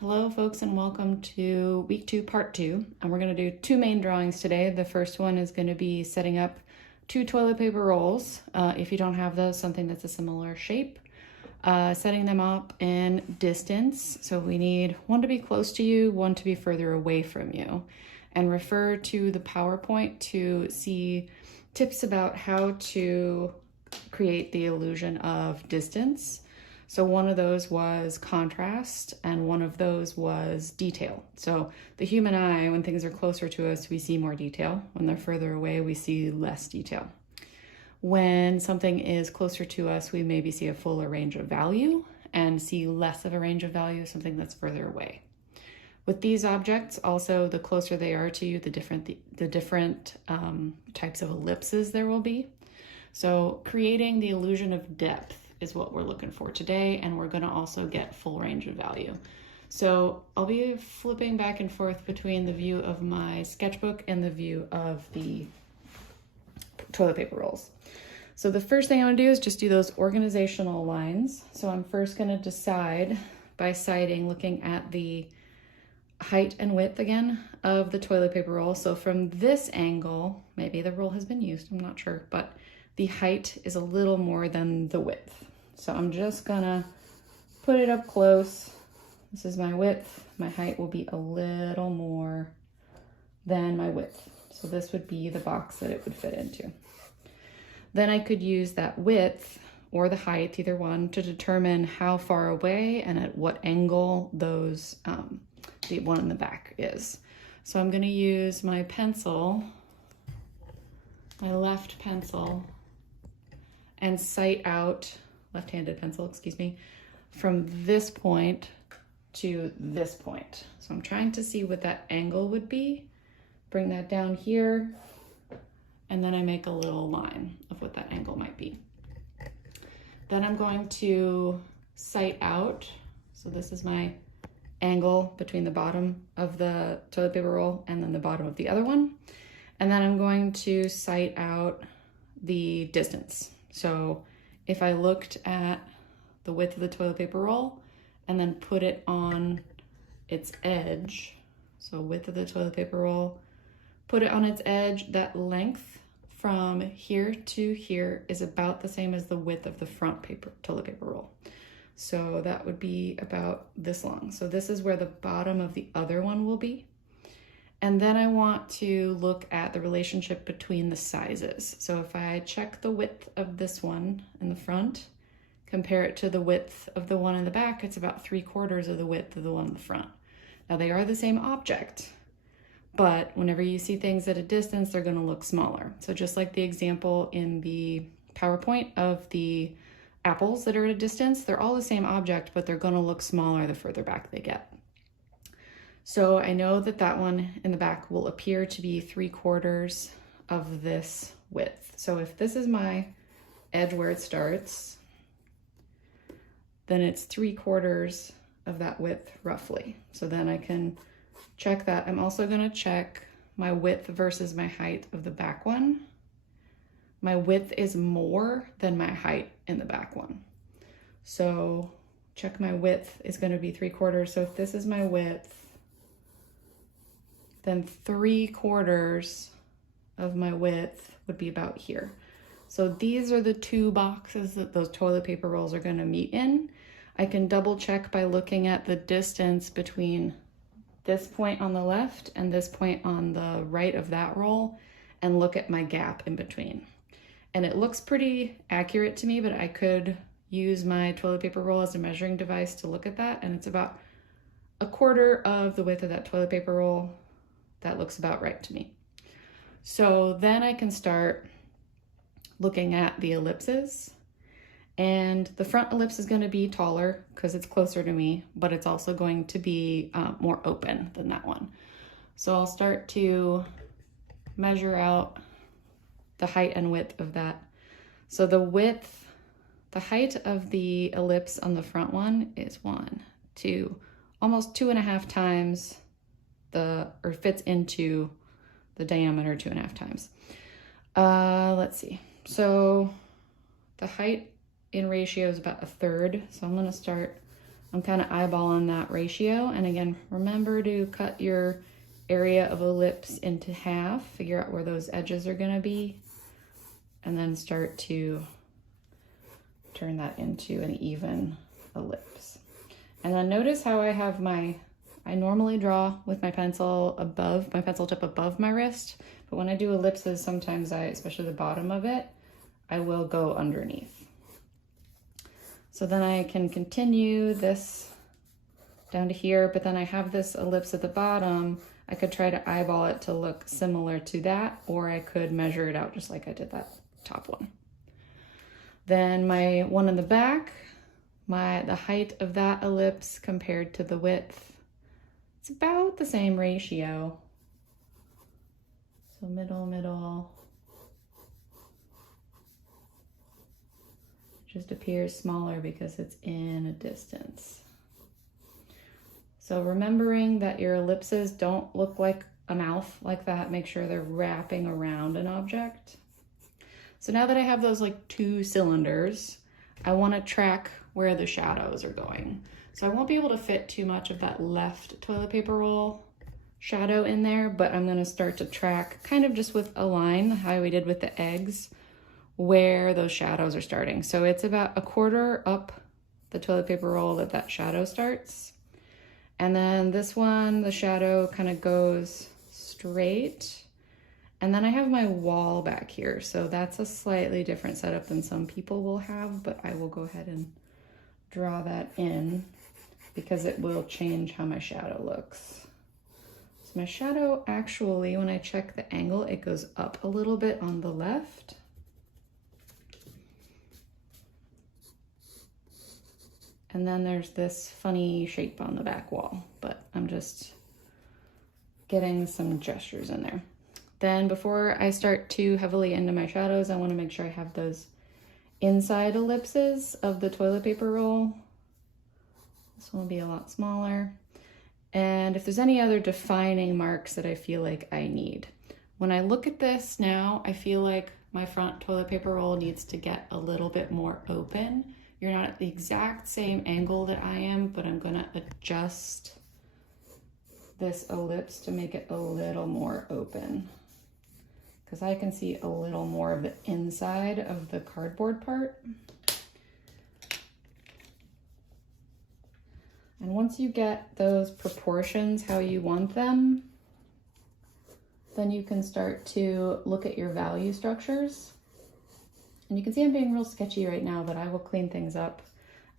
Hello folks and welcome to week 2 part 2, and we're going to do two main drawings today. The first one is going to be setting up two toilet paper rolls. If you don't have those, something that's a similar shape. Setting them up in distance, so we need one to be close to you, one to be further away from you, and refer to the PowerPoint to see tips about how to create the illusion of distance. So one of those was contrast and one of those was detail. So the human eye, when things are closer to us, we see more detail. When they're further away, we see less detail. When something is closer to us, we maybe see a fuller range of value and see less of a range of value, something that's further away. With these objects, also, the closer they are to you, the different types of ellipses there will be. So creating the illusion of depth is what we're looking for today, and we're going to also get full range of value. So I'll be flipping back and forth between the view of my sketchbook and the view of the toilet paper rolls. So the first thing I'm going to do is just do those organizational lines. So I'm first going to decide by sighting, looking at the height and width again of the toilet paper roll. So from this angle, maybe the roll has been used, I'm not sure, but the height is a little more than the width. So I'm just gonna put it up close. This is my width. My height will be a little more than my width. So this would be the box that it would fit into. Then I could use that width or the height, either one, to determine how far away and at what angle those, the one in the back is. So I'm gonna use my pencil, my left pencil, and sight out, left-handed pencil, excuse me, from this point to this point. So I'm trying to see what that angle would be, bring that down here, and then I make a little line of what that angle might be. Then I'm going to sight out. So this is my angle between the bottom of the toilet paper roll and then the bottom of the other one. And then I'm going to sight out the distance. So if I looked at the width of the toilet paper roll and then put it on its edge, so width of the toilet paper roll, put it on its edge, that length from here to here is about the same as the width of the front toilet paper roll. So that would be about this long. So this is where the bottom of the other one will be. And then I want to look at the relationship between the sizes. So if I check the width of this one in the front, compare it to the width of the one in the back, it's about 3/4 of the width of the one in the front. Now they are the same object, but whenever you see things at a distance, they're going to look smaller. So just like the example in the PowerPoint of the apples that are at a distance, they're all the same object, but they're going to look smaller the further back they get. So I know that that one in the back will appear to be 3/4 of this width. So if this is my edge where it starts, then it's 3/4 of that width roughly. So then I can check that. I'm also going to check my width versus my height of the back one. My width is more than my height in the back one. So check my width is going to be 3/4. So if this is my width, then 3/4 of my width would be about here. So these are the two boxes that those toilet paper rolls are going to meet in. I can double check by looking at the distance between this point on the left and this point on the right of that roll and look at my gap in between. And it looks pretty accurate to me, but I could use my toilet paper roll as a measuring device to look at that, and it's about 1/4 of the width of that toilet paper roll. That looks about right to me. So then I can start looking at the ellipses, and the front ellipse is going to be taller because it's closer to me, but it's also going to be more open than that one. So I'll start to measure out the height and width of that. So the width, the height of the ellipse on the front one is 1, 2, almost 2.5 times or fits into the diameter 2.5 times. Let's see. So the height in ratio is about 1/3. So I'm going to start I'm kind of eyeballing that ratio. And again, remember to cut your area of ellipse into half, figure out where those edges are gonna be, and then start to turn that into an even ellipse. And then notice how I have I normally draw with my pencil tip above my wrist, but when I do ellipses, sometimes especially the bottom of it, I will go underneath. So then I can continue this down to here, but then I have this ellipse at the bottom. I could try to eyeball it to look similar to that, or I could measure it out just like I did that top one. Then my one in the back, the height of that ellipse compared to the width, it's about the same ratio. So middle. Just appears smaller because it's in a distance. So remembering that your ellipses don't look like a mouth like that, make sure they're wrapping around an object. So now that I have those like 2 cylinders, I want to track where the shadows are going. So I won't be able to fit too much of that left toilet paper roll shadow in there, but I'm going to start to track kind of just with a line, how we did with the eggs, where those shadows are starting. So it's about 1/4 up the toilet paper roll that shadow starts. And then this one, the shadow kind of goes straight. And then I have my wall back here. So that's a slightly different setup than some people will have, but I will go ahead and draw that in because it will change how my shadow looks. So my shadow actually, when I check the angle, it goes up a little bit on the left. And then there's this funny shape on the back wall, but I'm just getting some gestures in there. Then before I start too heavily into my shadows, I want to make sure I have those inside ellipses of the toilet paper roll. This one will be a lot smaller. And if there's any other defining marks that I feel like I need. When I look at this now, I feel like my front toilet paper roll needs to get a little bit more open. You're not at the exact same angle that I am, but I'm gonna adjust this ellipse to make it a little more open, because I can see a little more of the inside of the cardboard part. And once you get those proportions how you want them, then you can start to look at your value structures. And you can see I'm being real sketchy right now, but I will clean things up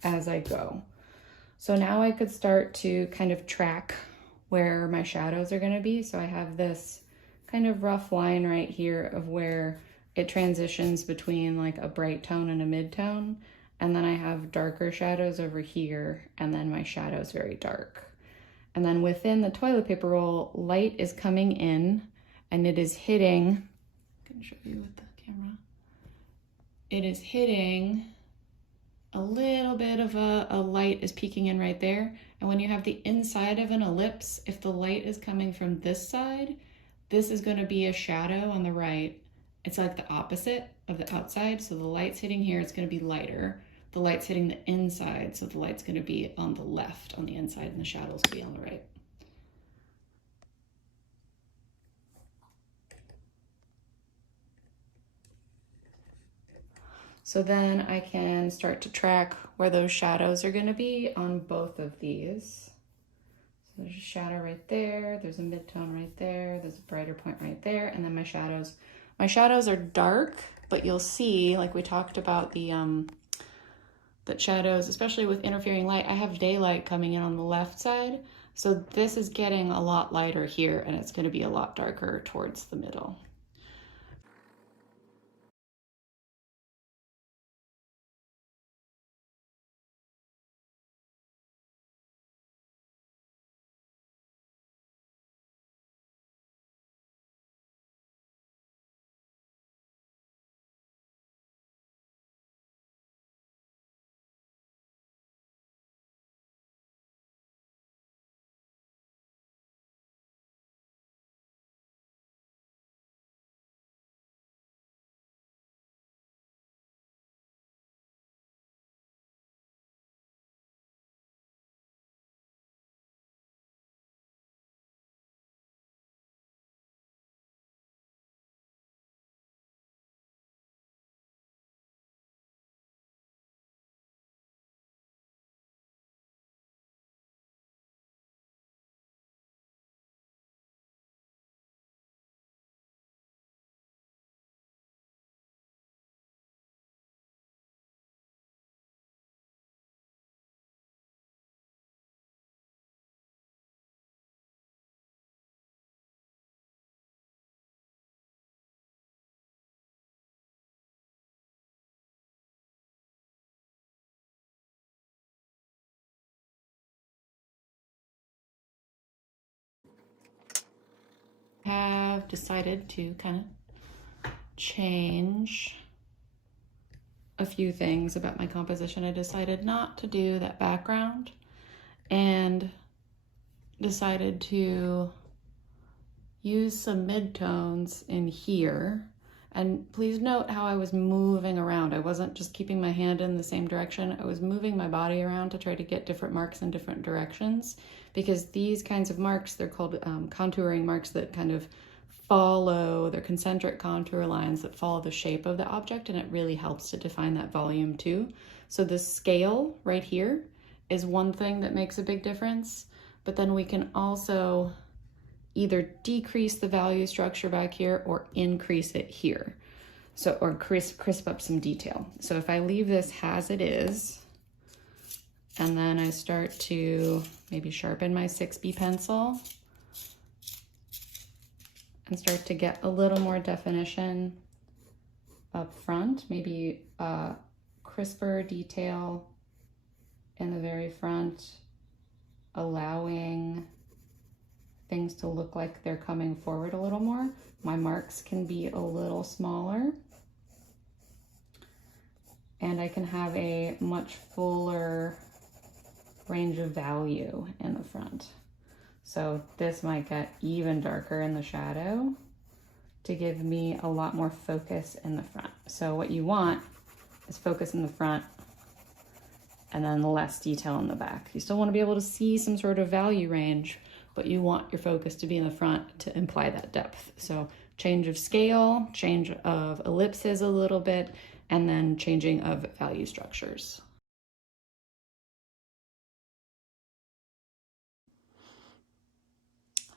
as I go. So now I could start to kind of track where my shadows are gonna be. So I have this kind of rough line right here of where it transitions between like a bright tone and a mid-tone. And then I have darker shadows over here, and then my shadow's very dark. And then within the toilet paper roll, light is coming in and it is hitting, I can show you with the camera. It is hitting a little bit of a light is peeking in right there. And when you have the inside of an ellipse, if the light is coming from this side, this is going to be a shadow on the right. It's like the opposite of the outside. So the light's hitting here, it's going to be lighter. The light's hitting the inside, so the light's going to be on the left on the inside and the shadows will be on the right. So then I can start to track where those shadows are going to be on both of these. So there's a shadow right there, there's a mid-tone right there, there's a brighter point right there, and then my shadows. My shadows are dark, but you'll see, like we talked about that shadows, especially with interfering light, I have daylight coming in on the left side. So this is getting a lot lighter here, and it's going to be a lot darker towards the middle. have decided to kind of change a few things about my composition. I decided not to do that background and decided to use some midtones in here. And please note how I was moving around. I wasn't just keeping my hand in the same direction. I was moving my body around to try to get different marks in different directions, because these kinds of marks, they're called contouring marks that kind of follow, they're concentric contour lines that follow the shape of the object, and it really helps to define that volume too. So the scale right here is one thing that makes a big difference, but then we can also either decrease the value structure back here or increase it here. So, or crisp up some detail. So if I leave this as it is, and then I start to maybe sharpen my 6B pencil and start to get a little more definition up front, maybe a crisper detail in the very front, allowing things to look like they're coming forward a little more. My marks can be a little smaller, and I can have a much fuller range of value in the front. So this might get even darker in the shadow to give me a lot more focus in the front. So what you want is focus in the front and then less detail in the back. You still want to be able to see some sort of value range, but you want your focus to be in the front to imply that depth. So change of scale, change of ellipses a little bit, and then changing of value structures.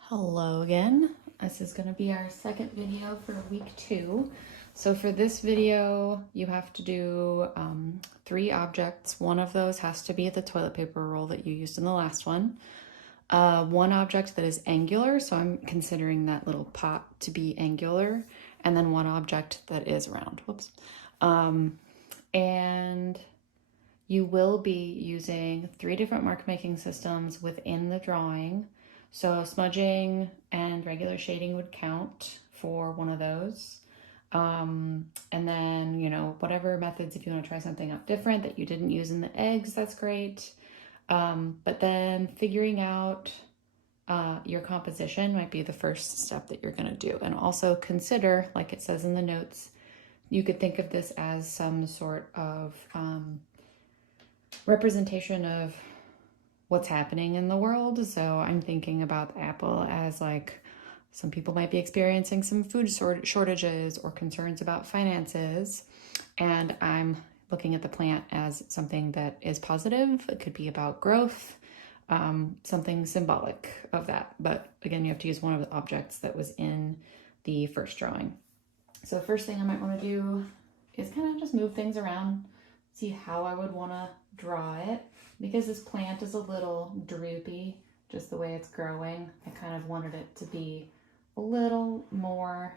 Hello again. This is going to be our second video for week 2. So for this video, you have to do 3 objects. One of those has to be the toilet paper roll that you used in the last one. One object that is angular, so I'm considering that little pot to be angular, and then one object that is round. Whoops. And you will be using 3 different mark making systems within the drawing. So smudging and regular shading would count for one of those. And then, you know, whatever methods, if you want to try something out different that you didn't use in the eggs, that's great. But then figuring out your composition might be the first step that you're going to do. And also consider, like it says in the notes, you could think of this as some sort of representation of what's happening in the world. So I'm thinking about the apple as like, some people might be experiencing some food shortages or concerns about finances. And I'm looking at the plant as something that is positive. It could be about growth, something symbolic of that. But again, you have to use one of the objects that was in the first drawing. So the first thing I might want to do is kind of just move things around, see how I would want to draw it. Because this plant is a little droopy, just the way it's growing, I kind of wanted it to be a little more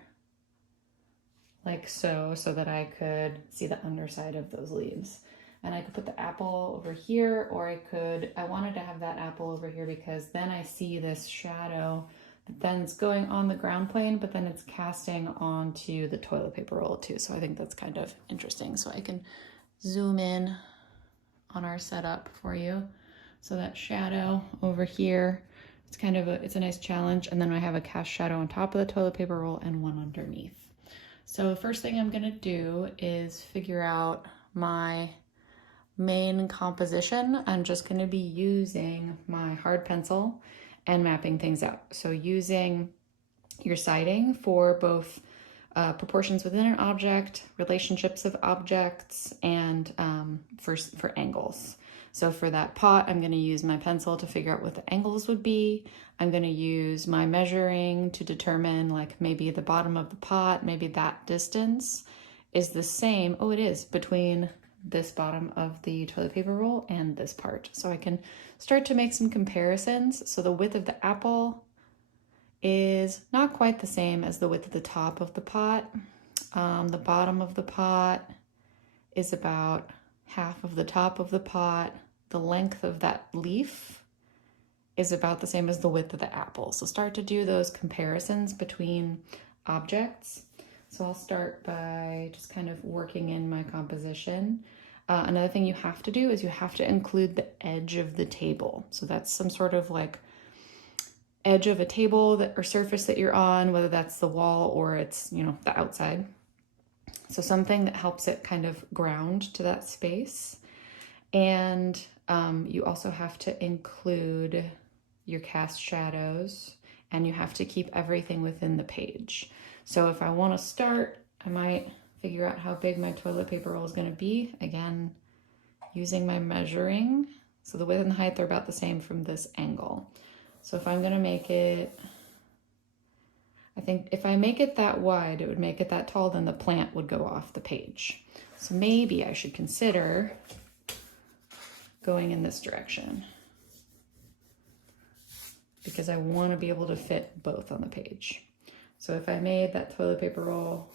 like so that I could see the underside of those leaves. And I could put the apple over here, or I wanted to have that apple over here because then I see this shadow that then it's going on the ground plane, but then it's casting onto the toilet paper roll too. So I think that's kind of interesting. So I can zoom in on our setup for you. So that shadow over here, it's kind of it's a nice challenge. And then I have a cast shadow on top of the toilet paper roll and one underneath. So the first thing I'm gonna do is figure out my main composition. I'm just gonna be using my hard pencil and mapping things out. So using your siding for both proportions within an object, relationships of objects, and for angles. So for that pot, I'm going to use my pencil to figure out what the angles would be. I'm going to use my measuring to determine like maybe the bottom of the pot, maybe that distance is the same. Oh, it is between this bottom of the toilet paper roll and this part. So I can start to make some comparisons. So the width of the apple is not quite the same as the width of the top of the pot. The bottom of the pot is about half of the top of the pot. The length of that leaf is about the same as the width of the apple. So start to do those comparisons between objects. So I'll start by just kind of working in my composition. Another thing you have to do is you have to include the edge of the table. So that's some sort of like edge of a table that, or surface that you're on, whether that's the wall or it's, you know, the outside. So something that helps it kind of ground to that space. And you also have to include your cast shadows, and you have to keep everything within the page. So if I want to start, I might figure out how big my toilet paper roll is going to be. Again, using my measuring. So the width and the height are about the same from this angle. So if I'm going to make it, I think if I make it that wide, it would make it that tall, then the plant would go off the page. So maybe I should consider going in this direction because I want to be able to fit both on the page. So if I made that toilet paper roll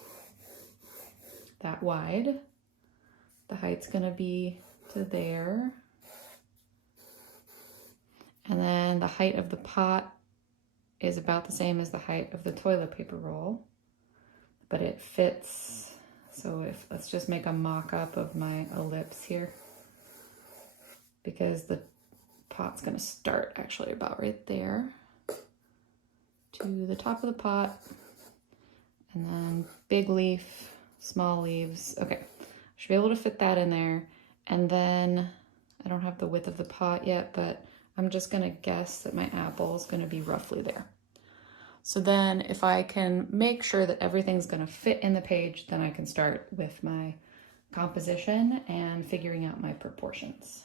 that wide, the height's going to be to there. And then the height of the pot is about the same as the height of the toilet paper roll, but it fits. So if, let's just make a mock-up of my ellipse here, because the pot's gonna start actually about right there to the top of the pot, and then big leaf, small leaves. Okay, should be able to fit that in there. And then I don't have the width of the pot yet, but I'm just gonna guess that my apple is gonna be roughly there. So then if I can make sure that everything's gonna fit in the page, then I can start with my composition and figuring out my proportions.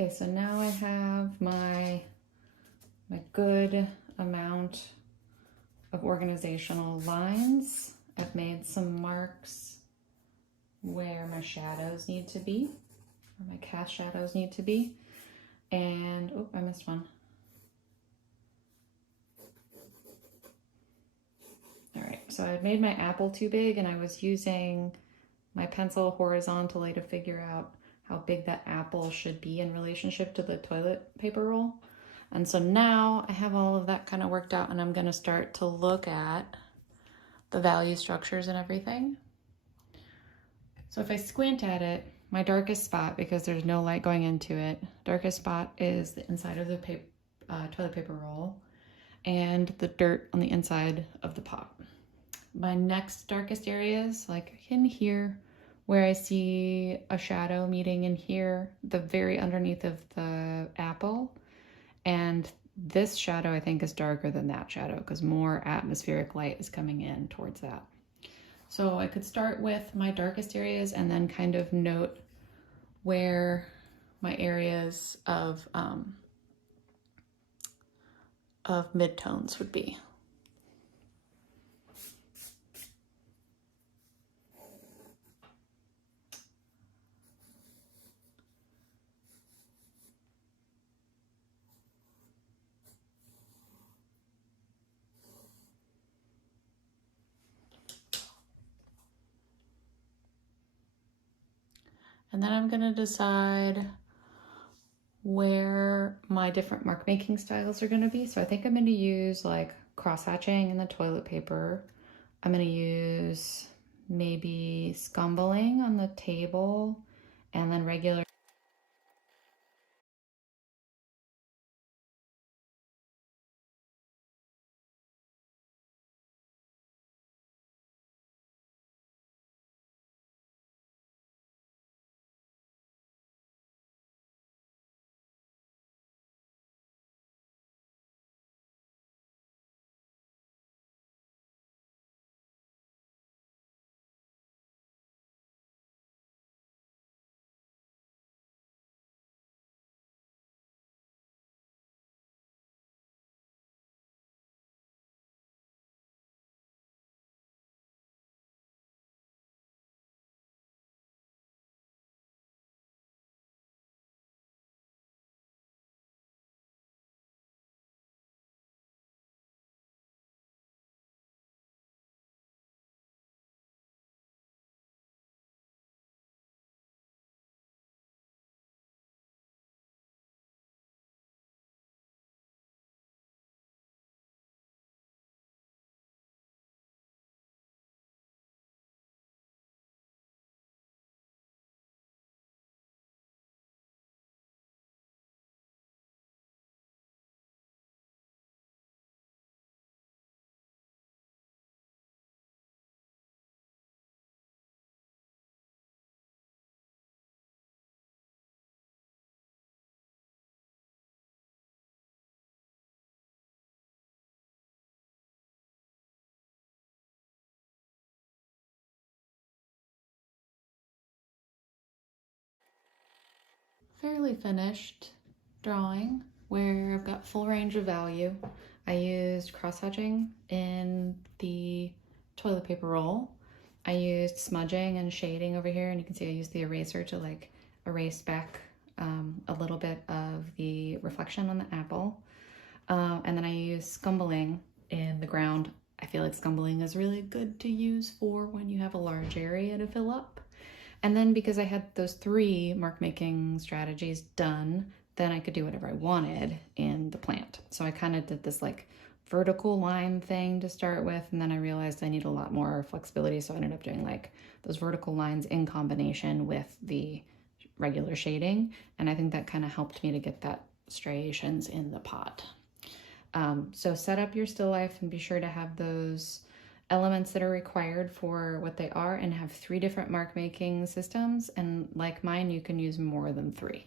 Okay, so now I have my good amount of organizational lines. I've made some marks where my shadows need to be, or my cast shadows need to be. And, oh, I missed one. All right, so I made my apple too big, and I was using my pencil horizontally to figure out how big that apple should be in relationship to the toilet paper roll. And so now I have all of that kind of worked out, and I'm gonna start to look at the value structures and everything. So if I squint at it, my darkest spot, because there's no light going into it, darkest spot is the inside of the toilet paper roll and the dirt on the inside of the pot. My next darkest areas, like in here, where I see a shadow meeting in here, the very underneath of the apple. And this shadow, I think, is darker than that shadow because more atmospheric light is coming in towards that. So I could start with my darkest areas and then kind of note where my areas of midtones would be. And then I'm gonna decide where my different mark making styles are gonna be. So I think I'm gonna use like cross hatching in the toilet paper. I'm gonna use maybe scumbling on the table and then regular. Fairly finished drawing where I've got full range of value. I used cross hatching in the toilet paper roll. I used smudging and shading over here, and you can see I used the eraser to like erase back a little bit of the reflection on the apple. And then I used scumbling in the ground. I feel like scumbling is really good to use for when you have a large area to fill up. And then because I had those 3 mark making strategies done, then I could do whatever I wanted in the plant. So I kind of did this like vertical line thing to start with, and then I realized I need a lot more flexibility, so I ended up doing like those vertical lines in combination with the regular shading, and I think that kind of helped me to get that striations in the pot. So set up your still life and be sure to have those elements that are required for what they are and have 3 different mark making systems, and like mine you can use more than 3.